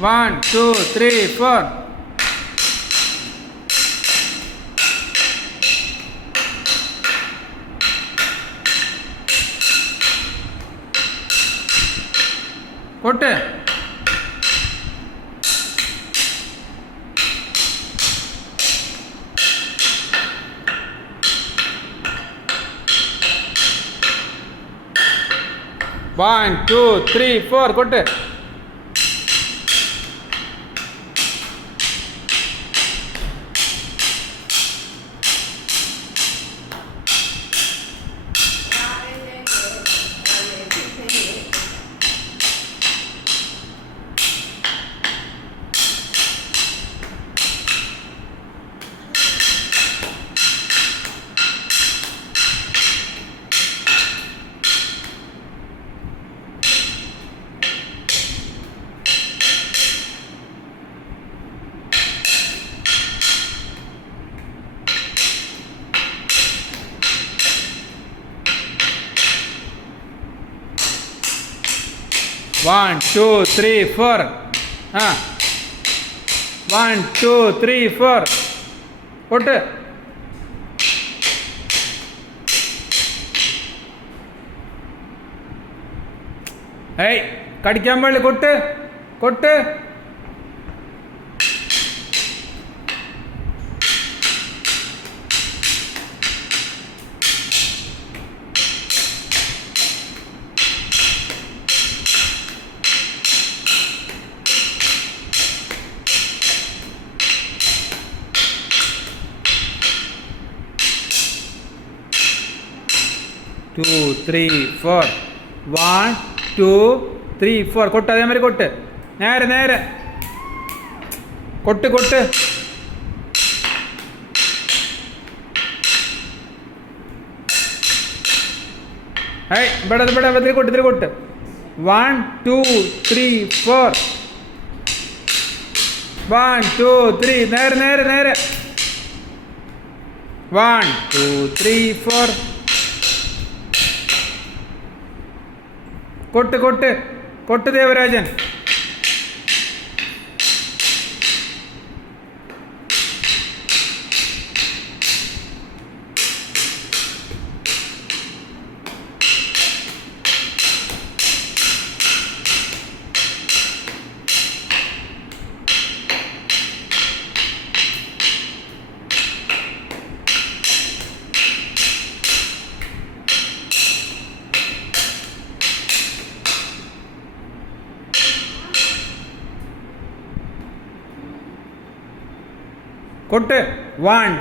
1 2 3 4. കൊട്ട്. One, two, three, four. കൊട്ട്. One, two, three, four. 1 2 3 4. കൊട്ട്. ഏയ് കടിക്കാൻ പാടില്ല. കൊട്ട് കൊട്ട്. Two three four. 1 2 3 4. കൊട്ട്. അതേമാതിരി കൊട്ട്. നേരെ നേരെ കൊട്ട് കൊട്ട്. ഏയ് ഇവിടെ ഇവിടെ ഇതിൽ കൊട്ട് ഇതിൽ കൊട്ട്. 1 2 3 4. 1 2 3. നേരെ നേരെ നേരെ. 1 2 3 4. കൊട്ട് കൊട്ട് കൊട്ട് ദേവരാജൻ. കൊട്ട്. 1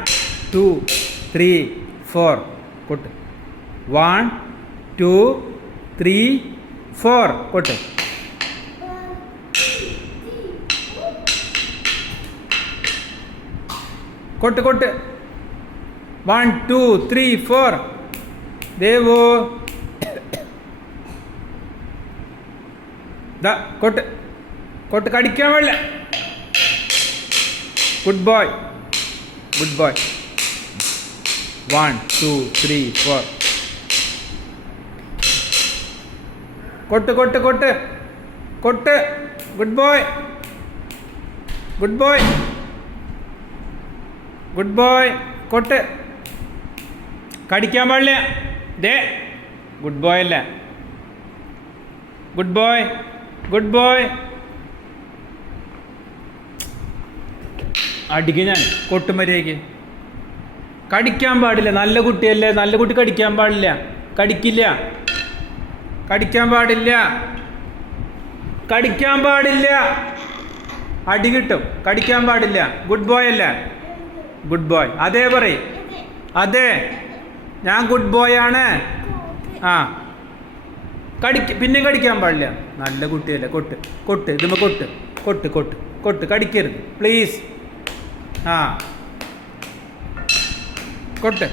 2 3 4. കൊട്ട്. 1 2 3 4. കൊട്ട്. കൊട്ട് കൊട്ട്. 1 2 3 4. ദേവു കൊട്ട് കൊട്ട്. കടിക്കാൻ പാടില്ല. Good boy good boy. 1 2 3 4. കൊട്ട് കൊട്ട് കൊട്ട് കൊട്ട്. Good boy good boy good boy. കൊട്ട്. കടിക്കാൻ പാടില്ല. ദേ ഗുഡ് ബോയ് അല്ല. Good boy good boy. അടിക്കും ഞാൻ. കൊട്ടുമരയ്ക്ക് കടിക്കാൻ പാടില്ല. നല്ല കുട്ടിയല്ലേ. നല്ല കുട്ടി കടിക്കാൻ പാടില്ല. കടിക്കില്ല. കടിക്കാൻ പാടില്ല. കടിക്കാൻ പാടില്ല. അടി കിട്ടും. കടിക്കാൻ പാടില്ല. ഗുഡ് ബോയ് അല്ല. Good boy. അതേ പറയും. അതെ ഞാൻ ഗുഡ് ബോയ് ആണ്. പിന്നെ കടിക്കാൻ പാടില്ല. നല്ല കുട്ടിയല്ലേ. കൊട്ട് കൊട്ട്. ഇതുമ്പോൾ കൊട്ട് കൊട്ട് കൊട്ട് കൊട്ട്. കടിക്കരുത് പ്ലീസ്. കൊട്ട്.